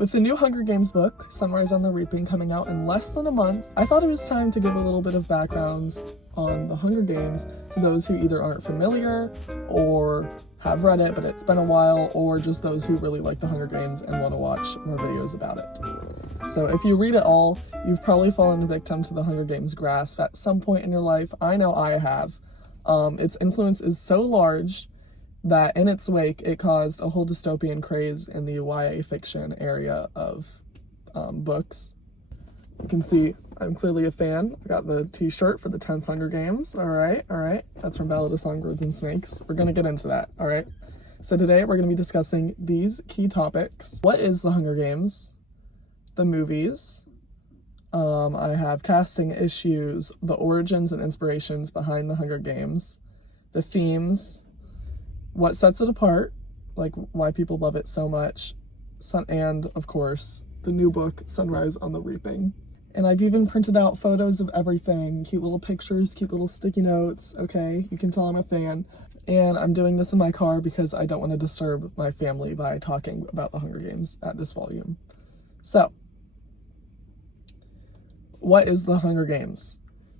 With the new Hunger Games book, Sunrise on the Reaping, coming out in less than a month, I thought it was time to give a little bit of backgrounds on the Hunger Games to those who either aren't familiar or have read it but it's been a while, or just those who really like the Hunger Games and want to watch more videos about it. So if you read it all, you've probably fallen victim to the Hunger Games grasp at some point in your life. I know I have. Its influence is so large that in its wake, it caused a whole dystopian craze in the YA fiction area of books. You can see I'm clearly a fan. I got the t-shirt for the 10th Hunger Games. All right. That's from Ballad of Songbirds and Snakes. We're going to get into that, all right? So today we're going to be discussing these key topics. What is the Hunger Games? The movies. I have casting issues, the origins and inspirations behind the Hunger Games, the themes, what sets it apart, like why people love it so much, and of course, the new book, Sunrise on the Reaping. And I've even printed out photos of everything, cute little pictures, cute little sticky notes, okay? You can tell I'm a fan. And I'm doing this in my car because I don't want to disturb my family by talking about the Hunger Games at this volume. So, what is the Hunger Games?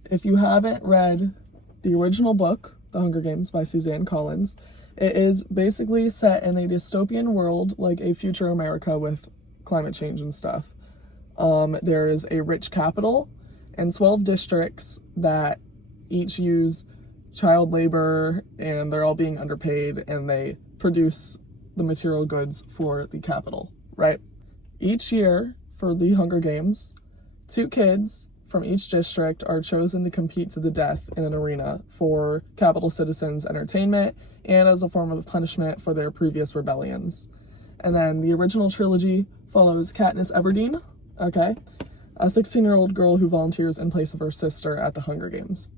If you haven't read the original book, The Hunger Games by Suzanne Collins, it is basically set in a dystopian world, like a future America with climate change and stuff. There is a rich capital and 12 districts that each use child labor, and they're all being underpaid, and they produce the material goods for the capital, right? Each year for the Hunger Games, 2 kids from each district are chosen to compete to the death in an arena for capital citizens' entertainment and as a form of punishment for their previous rebellions. And then the original trilogy follows Katniss Everdeen, okay, a 16-year-old girl who volunteers in place of her sister at the Hunger Games.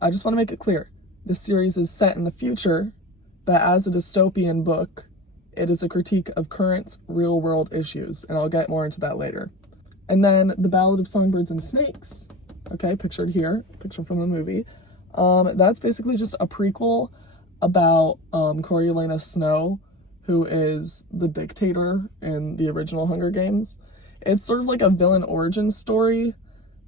I just want to make it clear, this series is set in the future, but as a dystopian book, it is a critique of current real-world issues, and I'll get more into that later. And then the Ballad of Songbirds and Snakes, okay, pictured here, picture from the movie. That's basically just a prequel about Coriolanus Snow, who is the dictator in the original Hunger Games. It's sort of like a villain origin story,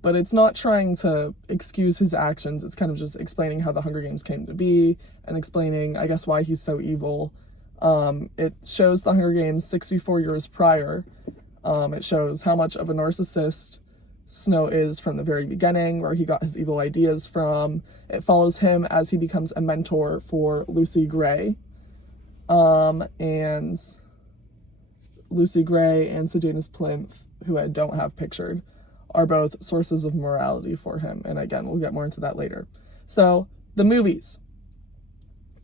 but it's not trying to excuse his actions. It's kind of just explaining how the Hunger Games came to be and explaining, I guess, why he's so evil. It shows the Hunger Games 64 years prior. It shows how much of a narcissist Snow is from the very beginning, where he got his evil ideas from. It follows him as he becomes a mentor for Lucy Gray. And Lucy Gray and Sejanus Plinth, who I don't have pictured, are both sources of morality for him. And again, we'll get more into that later. So, the movies.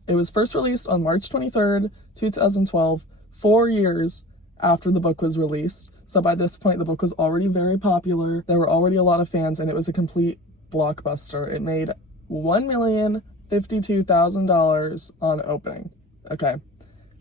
It was first released on March 23rd, 2012, 4 years after the book was released. So by this point, the book was already very popular. There were already a lot of fans, and it was a complete blockbuster. It made $1,052,000 on opening. Okay,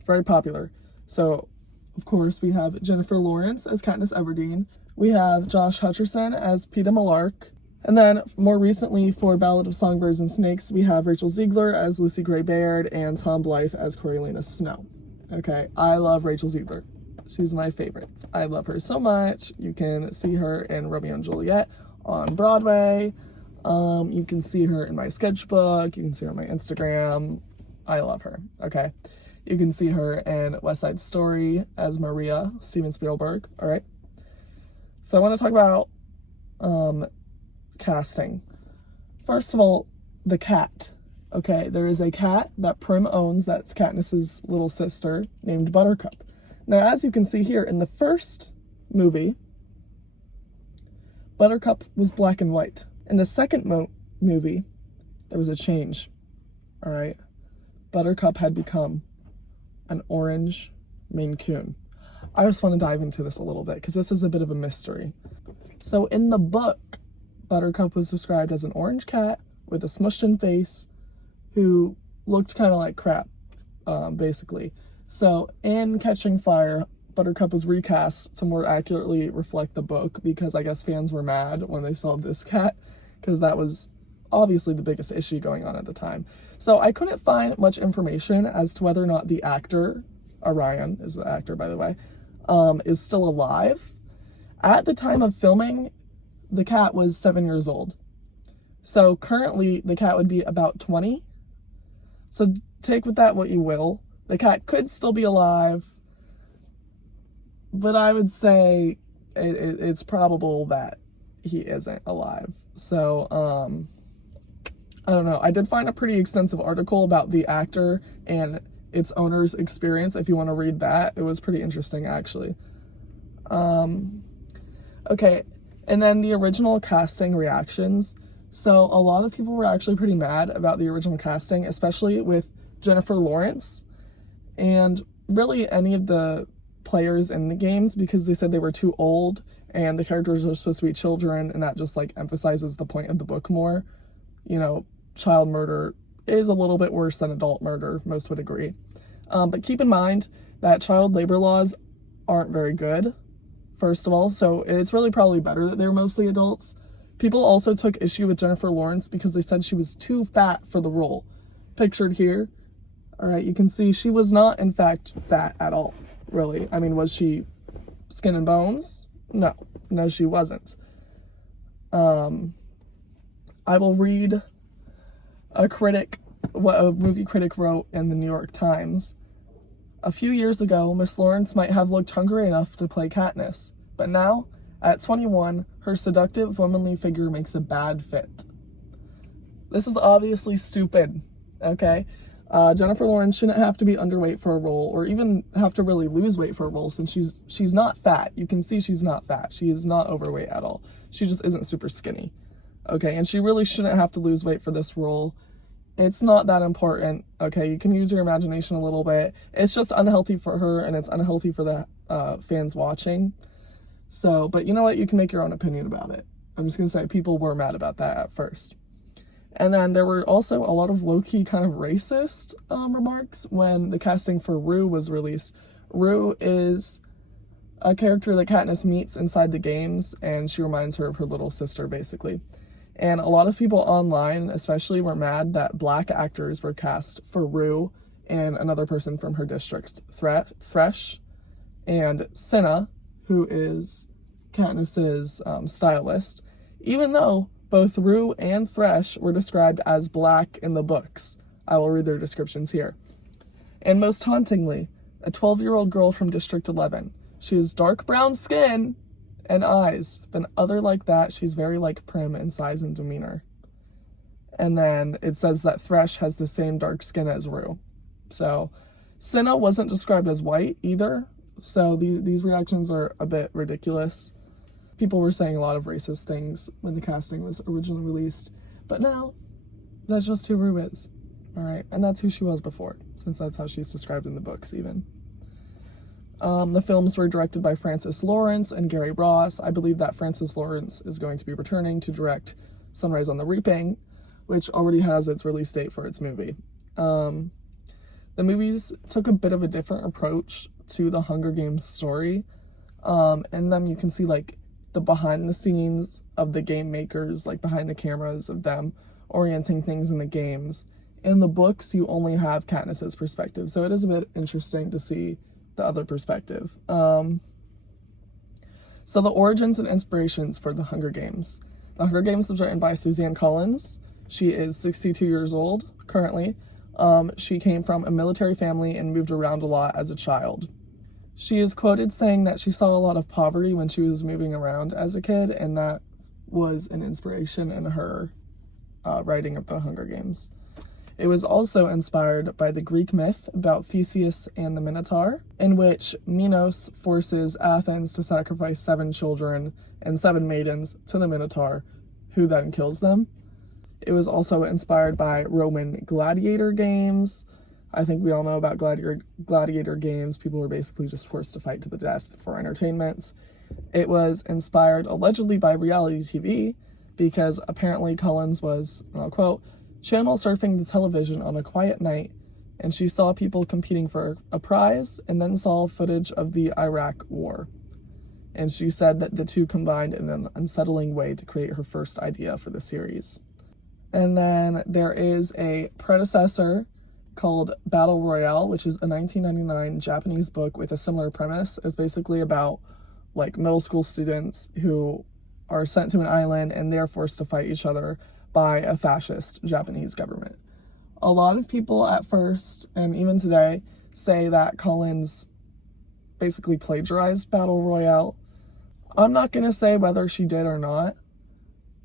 very popular. So, of course, we have Jennifer Lawrence as Katniss Everdeen. We have Josh Hutcherson as Peeta Mellark. And then, more recently, for Ballad of Songbirds and Snakes, we have Rachel Ziegler as Lucy Gray Baird and Tom Blythe as Coriolanus Snow. Okay, I love Rachel Ziegler. She's my favorite. I love her so much. You can see her in Romeo and Juliet on Broadway. You can see her in my sketchbook. You can see her on my Instagram. I love her, okay? You can see her in West Side Story as Maria, Steven Spielberg, all right? So I want to talk about casting. First of all, the cat, okay? There is a cat that Prim owns that's Katniss's little sister named Buttercup. Now, as you can see here, in the first movie, Buttercup was black and white. In the second movie, there was a change, all right? Buttercup had become an orange Maine Coon. I just want to dive into this a little bit because this is a bit of a mystery. So in the book, Buttercup was described as an orange cat with a smushed-in face who looked kind of like crap, basically. So in Catching Fire, Buttercup was recast to more accurately reflect the book because I guess fans were mad when they saw this cat because that was obviously the biggest issue going on at the time. So I couldn't find much information as to whether or not the actor, Orion is the actor by the way, is still alive. At the time of filming, the cat was 7 years old. So currently, the cat would be about 20. So take with that what you will. The cat could still be alive, but I would say it's probable that he isn't alive. So, I don't know. I did find a pretty extensive article about the actor and its owner's experience. If you want to read that, it was pretty interesting, actually. Okay, and then the original casting reactions. So a lot of people were actually pretty mad about the original casting, especially with Jennifer Lawrence and really any of the players in the games, because they said they were too old and the characters are supposed to be children, and that just like emphasizes the point of the book more. You know, child murder is a little bit worse than adult murder, most would agree. But keep in mind that child labor laws aren't very good, first of all, so it's really probably better that they're mostly adults. People also took issue with Jennifer Lawrence because they said she was too fat for the role. Pictured here, all right, you can see she was not, in fact, fat at all, really. I mean, was she skin and bones? No, she wasn't. I will read what a movie critic wrote in the New York Times. A few years ago, Miss Lawrence might have looked hungry enough to play Katniss, but now, at 21, her seductive, womanly figure makes a bad fit. This is obviously stupid, okay? Jennifer Lawrence shouldn't have to be underweight for a role, or even have to really lose weight for a role, since she's not fat. You can see she's not fat. She is not overweight at all. She just isn't super skinny, okay? And she really shouldn't have to lose weight for this role. It's not that important, okay? You can use your imagination a little bit. It's just unhealthy for her, and it's unhealthy for the fans watching. So, but you know what? You can make your own opinion about it. I'm just going to say people were mad about that at first. And then there were also a lot of low-key kind of racist remarks when the casting for Rue was released. Rue is a character that Katniss meets inside the games, and she reminds her of her little sister, basically. And a lot of people online especially were mad that black actors were cast for Rue and another person from her district, Thresh, and Cinna, who is Katniss's stylist, even though both Rue and Thresh were described as black in the books. I will read their descriptions here. And most hauntingly, a 12-year-old girl from District 11. She has dark brown skin and eyes, but other like that, she's very like Prim in size and demeanor. And then it says that Thresh has the same dark skin as Rue. So Cinna wasn't described as white either, so these reactions are a bit ridiculous. People were saying a lot of racist things when the casting was originally released, but now that's just who Rue is, all right? And that's who she was before, since that's how she's described in the books even. The films were directed by Francis Lawrence and Gary Ross. I believe that Francis Lawrence is going to be returning to direct Sunrise on the Reaping, which already has its release date for its movie. The movies took a bit of a different approach to the Hunger Games story. In them you can see like the behind the scenes of the game makers, like behind the cameras of them orienting things in the games. In the books, you only have Katniss's perspective, so it is a bit interesting to see the other perspective. So the origins and inspirations for the Hunger Games. The Hunger Games was written by Suzanne Collins. She is 62 years old currently. She came from a military family and moved around a lot as a child. She is quoted saying that she saw a lot of poverty when she was moving around as a kid, and that was an inspiration in her writing of the Hunger Games. It was also inspired by the Greek myth about Theseus and the Minotaur, in which Minos forces Athens to sacrifice 7 children and 7 maidens to the Minotaur, who then kills them. It was also inspired by Roman gladiator games. I think we all know about gladiator games. People were basically just forced to fight to the death for entertainment. It was inspired allegedly by reality TV because apparently Collins was, and I'll quote, channel surfing the television on a quiet night, and she saw people competing for a prize and then saw footage of the Iraq War. And she said that the two combined in an unsettling way to create her first idea for the series. And then there is a predecessor called Battle Royale, which is a 1999 Japanese book with a similar premise. It's basically about like middle school students who are sent to an island and they're forced to fight each other by a fascist Japanese government. A lot of people at first, and even today, say that Collins basically plagiarized Battle Royale. I'm not going to say whether she did or not.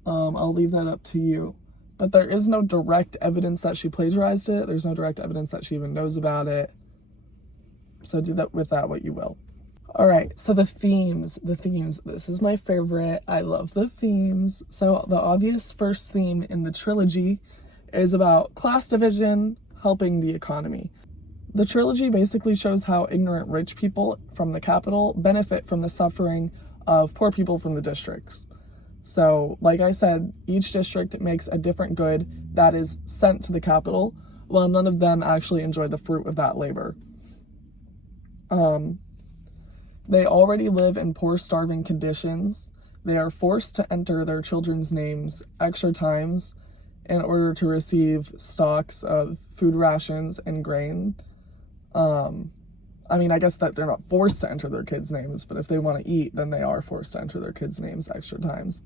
I'll leave that up to you. But there is no direct evidence that she plagiarized it. There's no direct evidence that she even knows about it. So do that with that what you will. All right, so the themes. This is my favorite. I love the themes. So the obvious first theme in the trilogy is about class division helping the economy. The trilogy basically shows how ignorant rich people from the capital benefit from the suffering of poor people from the districts. So, like I said, each district makes a different good that is sent to the capital, while none of them actually enjoy the fruit of that labor. They already live in poor, starving conditions. They are forced to enter their children's names extra times in order to receive stocks of food rations and grain. I guess that they're not forced to enter their kids' names, but if they want to eat, then they are forced to enter their kids' names extra times.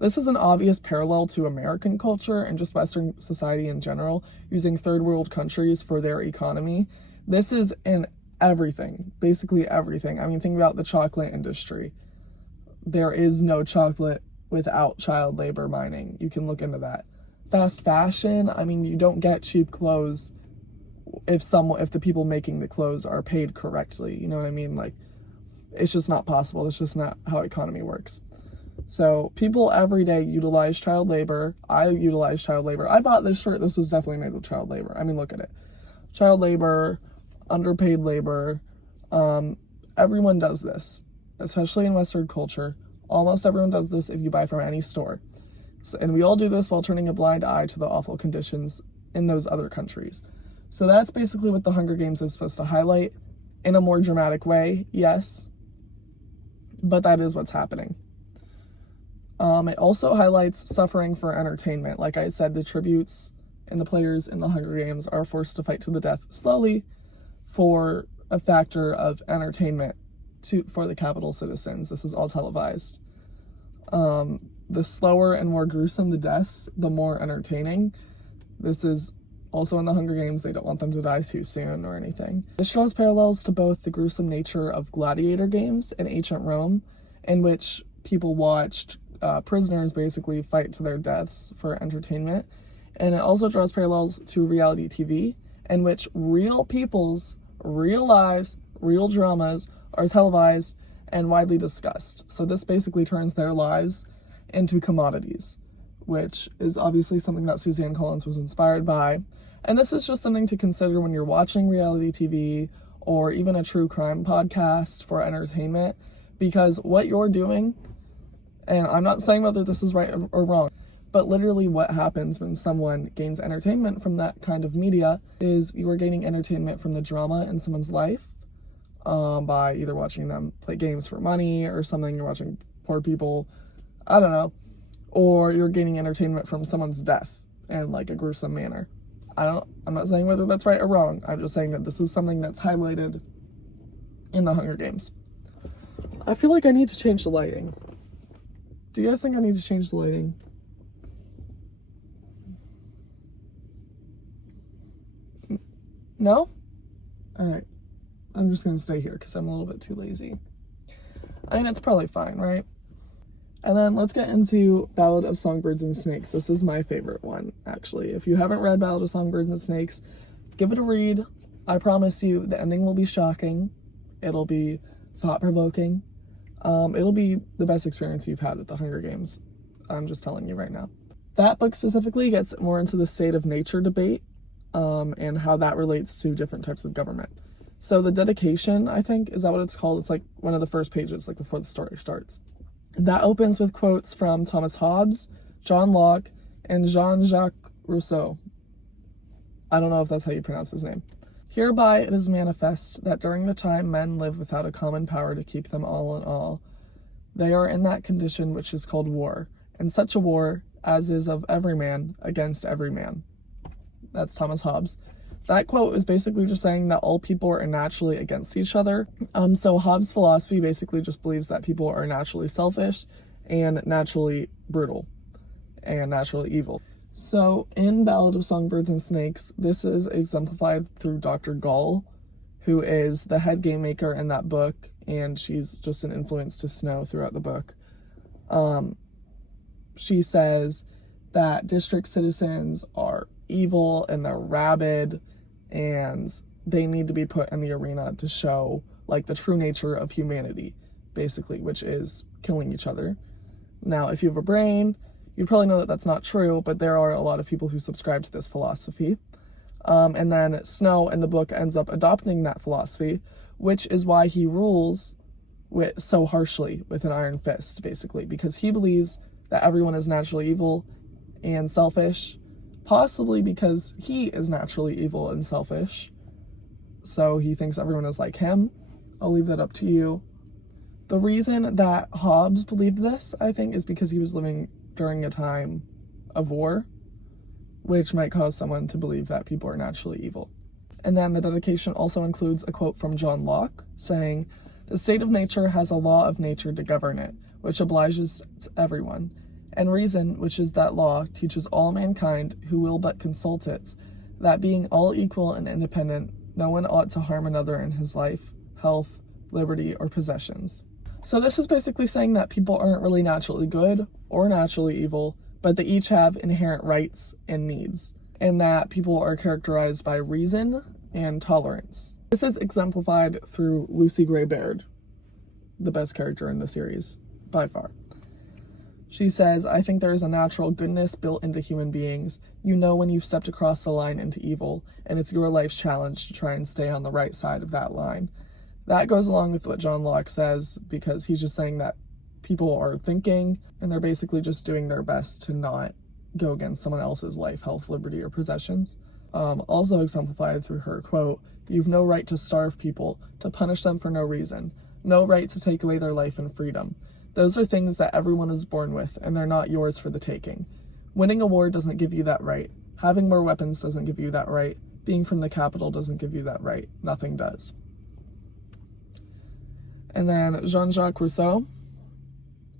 This is an obvious parallel to American culture and just Western society in general, using third world countries for their economy. This is in everything, basically everything. Think about the chocolate industry. There is no chocolate without child labor mining. You can look into that. Fast fashion, you don't get cheap clothes if the people making the clothes are paid correctly. You know what I mean? Like, it's just not possible. It's just not how economy works. So people every day utilize child labor. I utilize child labor. I bought this shirt. This was definitely made with child labor. Look at it. Child labor, underpaid labor. Everyone does this, especially in Western culture. Almost everyone does this if you buy from any store. And we all do this while turning a blind eye to the awful conditions in those other countries. So that's basically what the Hunger Games is supposed to highlight in a more dramatic way, yes. But that is what's happening. It also highlights suffering for entertainment. Like I said, the tributes and the players in the Hunger Games are forced to fight to the death slowly for a factor of entertainment for the capital citizens. This is all televised. The slower and more gruesome the deaths, the more entertaining. This is also in the Hunger Games. They don't want them to die too soon or anything. This shows parallels to both the gruesome nature of gladiator games in ancient Rome, in which people watched prisoners basically fight to their deaths for entertainment. And it also draws parallels to reality TV, in which real people's real lives, real dramas are televised and widely discussed. So this basically turns their lives into commodities, which is obviously something that Suzanne Collins was inspired by. And this is just something to consider when you're watching reality TV or even a true crime podcast for entertainment, because what you're doing, and I'm not saying whether this is right or wrong, but literally what happens when someone gains entertainment from that kind of media is you are gaining entertainment from the drama in someone's life, by either watching them play games for money or something, you're watching poor people, I don't know, or you're gaining entertainment from someone's death in like a gruesome manner. I'm not saying whether that's right or wrong. I'm just saying that this is something that's highlighted in the Hunger Games. I feel like I need to change the lighting. Do you guys think I need to change the lighting? No? Alright. I'm just gonna stay here because I'm a little bit too lazy. It's probably fine, right? And then let's get into Ballad of Songbirds and Snakes. This is my favorite one, actually. If you haven't read Ballad of Songbirds and Snakes, give it a read. I promise you, the ending will be shocking. It'll be thought-provoking. It'll be the best experience you've had at the Hunger Games. I'm just telling you right now. That book specifically gets more into the state of nature debate, and how that relates to different types of government. So the dedication, I think, is that what it's called? It's like one of the first pages, like before the story starts. That opens with quotes from Thomas Hobbes, John Locke, and Jean-Jacques Rousseau. I don't know if that's how you pronounce his name. Hereby it is manifest that during the time men live without a common power to keep them all in all, they are in that condition which is called war, and such a war as is of every man against every man. That's Thomas Hobbes. That quote is basically just saying that all people are naturally against each other. So Hobbes' philosophy basically just believes that people are naturally selfish and naturally brutal and naturally evil. So in Ballad of Songbirds and Snakes, this is exemplified through Dr. Gall, who is the head game maker in that book, and she's just an influence to Snow throughout the book. She says that district citizens are evil and they're rabid, and they need to be put in the arena to show like the true nature of humanity, basically, which is killing each other. Now, if you have a brain, you probably know that that's not true, but there are a lot of people who subscribe to this philosophy. And then Snow in the book ends up adopting that philosophy, which is why he rules so harshly with an iron fist, basically, because he believes that everyone is naturally evil and selfish, possibly because he is naturally evil and selfish. So he thinks everyone is like him. I'll leave that up to you. The reason that Hobbes believed this, I think, is because he was living during a time of war, which might cause someone to believe that people are naturally evil. And then the dedication also includes a quote from John Locke saying, "The state of nature has a law of nature to govern it, which obliges everyone. And reason, which is that law, teaches all mankind who will but consult it, that being all equal and independent, no one ought to harm another in his life, health, liberty, or possessions." So this is basically saying that people aren't really naturally good or naturally evil, but they each have inherent rights and needs, and that people are characterized by reason and tolerance. This is exemplified through Lucy Gray Baird, the best character in the series, by far. She says, "I think there is a natural goodness built into human beings. You know when you've stepped across the line into evil, and it's your life's challenge to try and stay on the right side of that line." That goes along with what John Locke says, because he's just saying that people are thinking, and they're basically just doing their best to not go against someone else's life, health, liberty, or possessions. Also exemplified through her quote, "You've no right to starve people, to punish them for no reason, no right to take away their life and freedom. Those are things that everyone is born with, and they're not yours for the taking. Winning a war doesn't give you that right. Having more weapons doesn't give you that right. Being from the capital doesn't give you that right. Nothing does." And then Jean-Jacques Rousseau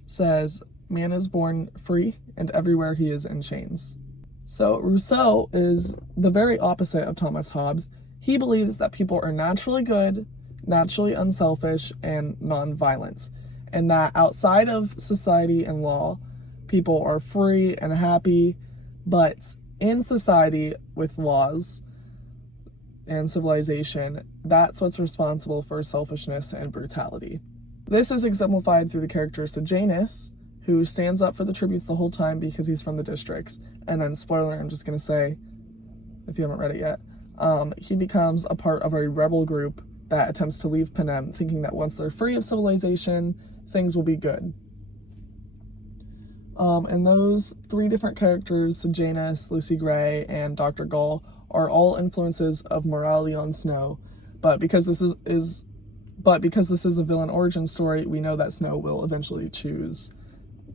says, "Man is born free, and everywhere he is in chains." So Rousseau is the very opposite of Thomas Hobbes. He believes that people are naturally good, naturally unselfish, and non-violent, and that outside of society and law, people are free and happy, but in society with laws and civilization, that's what's responsible for selfishness and brutality. This is exemplified through the character Sejanus, who stands up for the tributes the whole time because he's from the districts. And then, spoiler, I'm just going to say, if you haven't read it yet, he becomes a part of a rebel group that attempts to leave Panem, thinking that once they're free of civilization, things will be good. And those three different characters, Sejanus, Lucy Gray, and Dr. Gall, are all influences of morality on Snow. But because this is a villain origin story, we know that Snow will eventually choose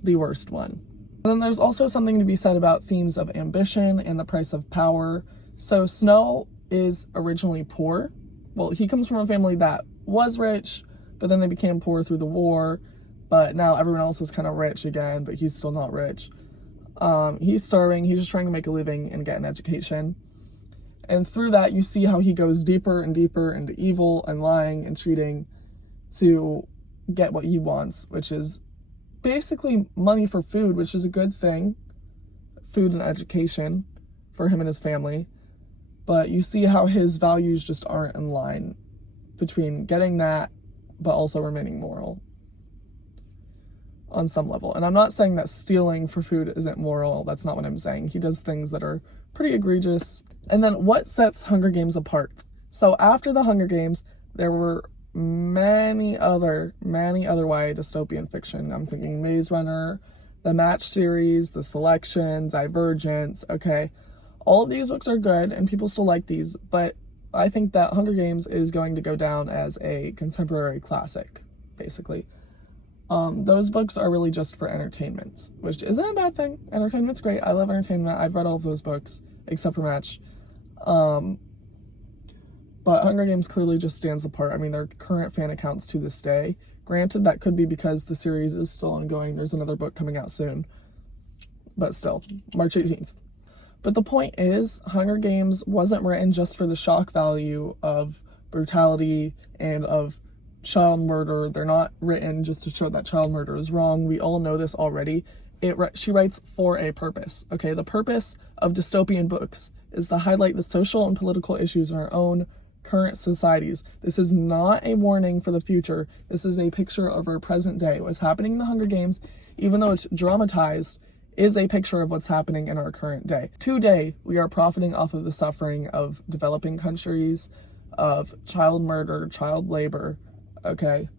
the worst one. And then there's also something to be said about themes of ambition and the price of power. So Snow is originally poor. Well, he comes from a family that was rich, but then they became poor through the war. But now everyone else is kind of rich again, but he's still not rich. He's starving. He's just trying to make a living and get an education. And through that, you see how he goes deeper and deeper into evil and lying and cheating to get what he wants, which is basically money for food, which is a good thing. Food and education for him and his family. But you see how his values just aren't in line between getting that, but also remaining moral on some level. And I'm not saying that stealing for food isn't moral. That's not what I'm saying. He does things that are pretty egregious. And then what sets Hunger Games apart? So after the Hunger Games, there were many other YA dystopian fiction. I'm thinking Maze Runner, the Match series, The Selection, Divergent. Okay, all of these books are good and people still like these, but I think that Hunger Games is going to go down as a contemporary classic, basically. Those books are really just for entertainment, which isn't a bad thing. Entertainment's great. I love entertainment. I've read all of those books, except for Match. But Hunger Games clearly just stands apart. I mean, their current fan accounts to this day. Granted, that could be because the series is still ongoing. There's another book coming out soon. But still, March 18th. But the point is, Hunger Games wasn't written just for the shock value of brutality and of child murder. They're not written just to show that child murder is wrong. We all know this already. She writes for a purpose, okay? The purpose of dystopian books is to highlight the social and political issues in our own current societies. This is not a warning for the future. This is a picture of our present day. What's happening in the Hunger Games, even though it's dramatized, is a picture of what's happening in our current day. Today, we are profiting off of the suffering of developing countries, of child murder, child labor, okay?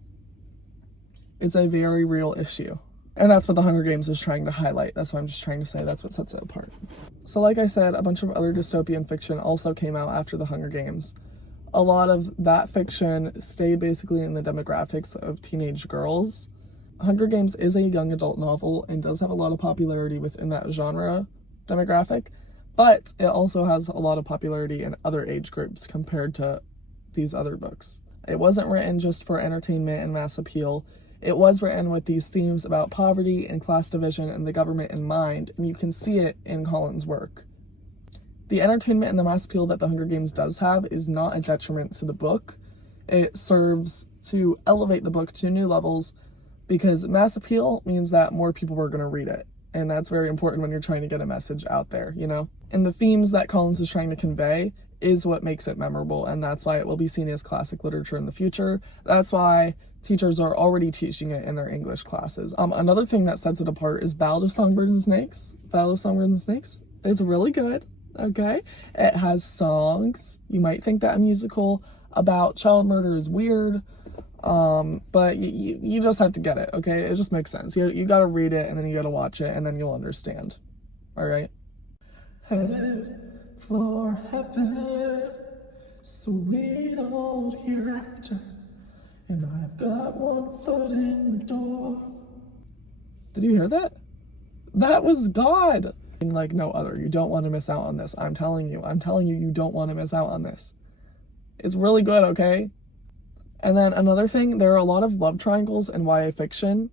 It's a very real issue. And that's what the Hunger Games is trying to highlight. That's what I'm just trying to say. That's what sets it apart. So like I said, a bunch of other dystopian fiction also came out after the Hunger Games. A lot of that fiction stayed basically in the demographics of teenage girls. Hunger Games is a young adult novel and does have a lot of popularity within that genre demographic, but it also has a lot of popularity in other age groups compared to these other books. It wasn't written just for entertainment and mass appeal. It was written with these themes about poverty and class division and the government in mind, and you can see it in Collins' work. The entertainment and the mass appeal that the Hunger Games does have is not a detriment to the book. It serves to elevate the book to new levels because mass appeal means that more people are going to read it. And that's very important when you're trying to get a message out there, you know? And the themes that Collins is trying to convey is what makes it memorable, and that's why it will be seen as classic literature in the future. That's why teachers are already teaching it in their English classes. Another thing that sets it apart is Ballad of Songbirds and Snakes. Ballad of Songbirds and Snakes. It's really good, okay? It has songs. You might think that a musical about child murder is weird, but you just have to get it, okay? It just makes sense. You gotta read it, and then you gotta watch it, and then you'll understand. All right? Headed for heaven, sweet old hereafter, and I've got one foot in the door. Did you hear that? That was God. Like no other. You don't want to miss out on this. I'm telling you, you don't want to miss out on this. It's really good, okay? And then another thing, there are a lot of love triangles in YA fiction.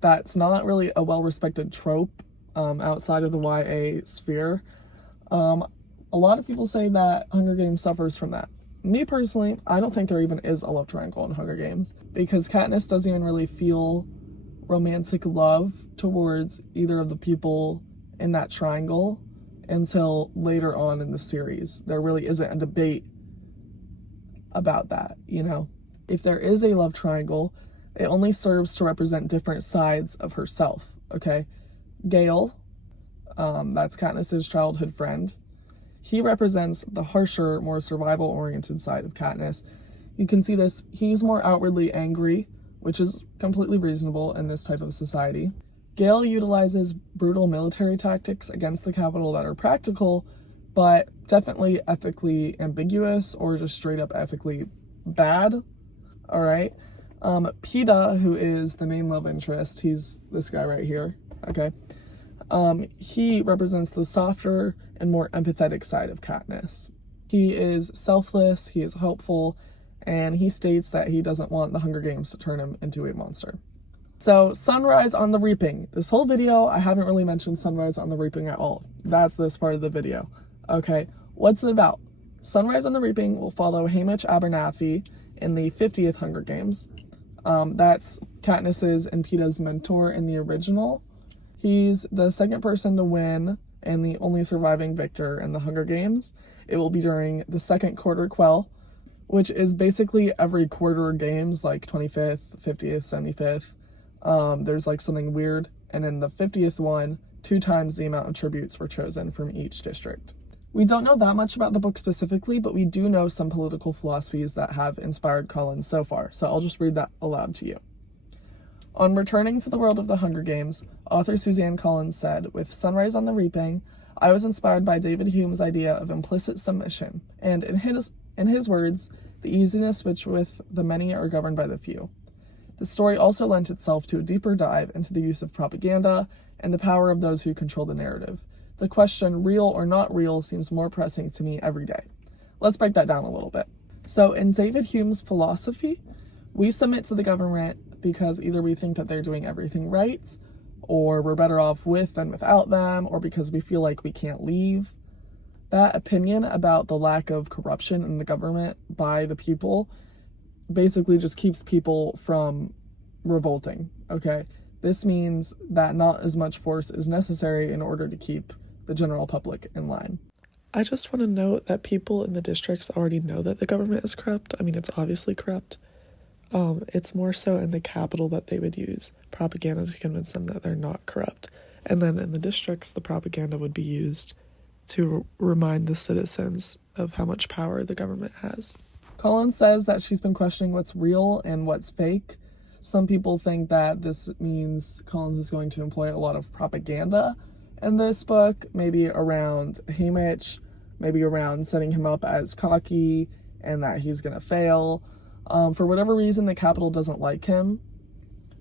That's not really a well-respected trope outside of the YA sphere. A lot of people say that Hunger Games suffers from that. Me personally, I don't think there even is a love triangle in Hunger Games because Katniss doesn't even really feel romantic love towards either of the people in that triangle until later on in the series. There really isn't a debate about that, you know? If there is a love triangle, it only serves to represent different sides of herself, okay? Gale, that's Katniss's childhood friend. He represents the harsher, more survival-oriented side of Katniss. You can see this. He's more outwardly angry, which is completely reasonable in this type of society. Gale utilizes brutal military tactics against the Capitol that are practical, but definitely ethically ambiguous or just straight up ethically bad. All right. Peeta, who is the main love interest, he's this guy right here. Okay. He represents the softer and more empathetic side of Katniss. He is selfless, he is hopeful, and he states that he doesn't want the Hunger Games to turn him into a monster. So, Sunrise on the Reaping. This whole video, I haven't really mentioned Sunrise on the Reaping at all. That's this part of the video. Okay, what's it about? Sunrise on the Reaping will follow Haymitch Abernathy in the 50th Hunger Games. That's Katniss's and Peeta's mentor in the original. He's the second person to win and the only surviving victor in the Hunger Games. It will be during the second quarter quell, which is basically every quarter games, like 25th, 50th, 75th. There's like something weird. And in the 50th one, 2 times the amount of tributes were chosen from each district. We don't know that much about the book specifically, but we do know some political philosophies that have inspired Collins so far. So I'll just read that aloud to you. On returning to the world of the Hunger Games, author Suzanne Collins said, "With Sunrise on the Reaping, I was inspired by David Hume's idea of implicit submission, and in his words, the easiness which with the many are governed by the few. The story also lent itself to a deeper dive into the use of propaganda and the power of those who control the narrative. The question, real or not real, seems more pressing to me every day." Let's break that down a little bit. So in David Hume's philosophy, we submit to the government because either we think that they're doing everything right, or we're better off with than without them, or because we feel like we can't leave. That opinion about the lack of corruption in the government by the people basically just keeps people from revolting, okay? This means that not as much force is necessary in order to keep the general public in line. I just want to note that people in the districts already know that the government is corrupt. I mean, it's obviously corrupt. It's more so in the capital that they would use propaganda to convince them that they're not corrupt. And then in the districts, the propaganda would be used to remind the citizens of how much power the government has. Collins says that she's been questioning what's real and what's fake. Some people think that this means Collins is going to employ a lot of propaganda in this book, maybe around Haymitch, maybe around setting him up as cocky and that he's going to fail. For whatever reason, the Capitol doesn't like him.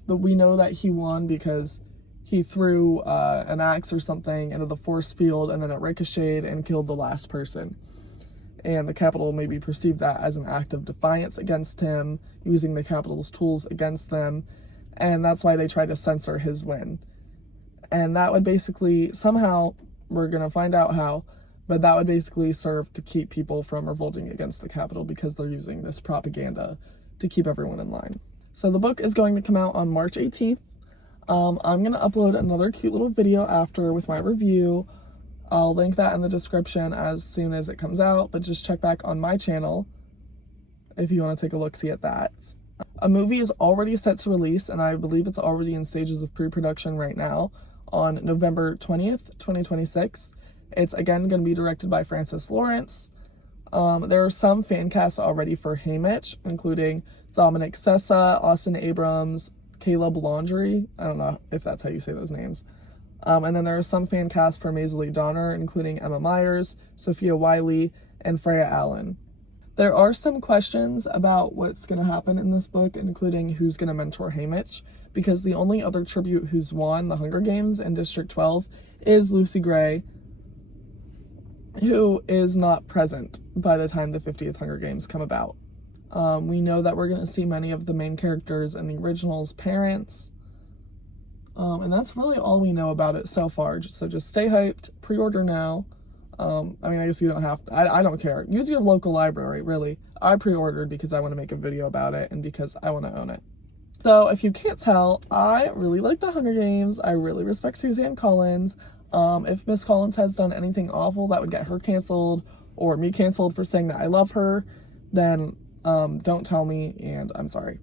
But we know that he won because he threw an axe or something into the force field and then it ricocheted and killed the last person. And the Capitol maybe perceived that as an act of defiance against him, using the Capitol's tools against them. And that's why they tried to censor his win. And that would basically, somehow, we're going to find out how, but that would basically serve to keep people from revolting against the Capitol because they're using this propaganda to keep everyone in line. So the book is going to come out on March 18th. I'm going to upload another cute little video after with my review. I'll link that in the description as soon as it comes out, but just check back on my channel if you want to take a look-see at that. A movie is already set to release, and I believe it's already in stages of pre-production right now, on November 20th, 2026. It's again going to be directed by Francis Lawrence. There are some fan casts already for Haymitch, including Dominic Sessa, Austin Abrams, Caleb Laundrie. I don't know if that's how you say those names. And then there are some fan casts for Maisie Donner, including Emma Myers, Sophia Wiley, and Freya Allen. There are some questions about what's going to happen in this book, including who's going to mentor Haymitch, because the only other tribute who's won the Hunger Games in District 12 is Lucy Gray, who is not present by the time the 50th Hunger Games come about. We know that we're going to see many of the main characters and the original's parents. And that's really all we know about it so far. So just stay hyped, pre-order now. I mean, I guess you don't have to, I don't care. Use your local library, really. I pre-ordered because I want to make a video about it and because I want to own it. So if you can't tell, I really like the Hunger Games. I really respect Suzanne Collins. If Miss Collins has done anything awful that would get her canceled or me canceled for saying that I love her, then don't tell me and I'm sorry.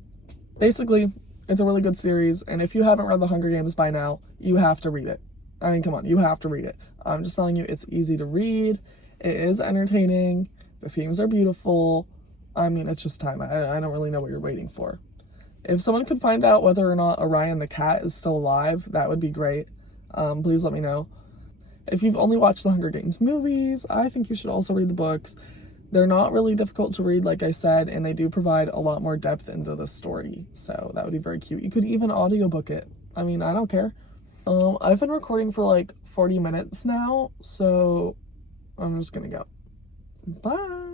Basically, it's a really good series, and if you haven't read The Hunger Games by now, you have to read it. I mean, come on, you have to read it. I'm just telling you, it's easy to read. It is entertaining. The themes are beautiful. I mean, it's just time. I don't really know what you're waiting for. If someone could find out whether or not Orion the cat is still alive, that would be great. Please let me know. If you've only watched the Hunger Games movies, I think you should also read the books. They're not really difficult to read, like I said, and they do provide a lot more depth into the story, so that would be very cute. You could even audiobook it. I mean, I don't care. I've been recording for like 40 minutes now, so I'm just gonna go. Bye!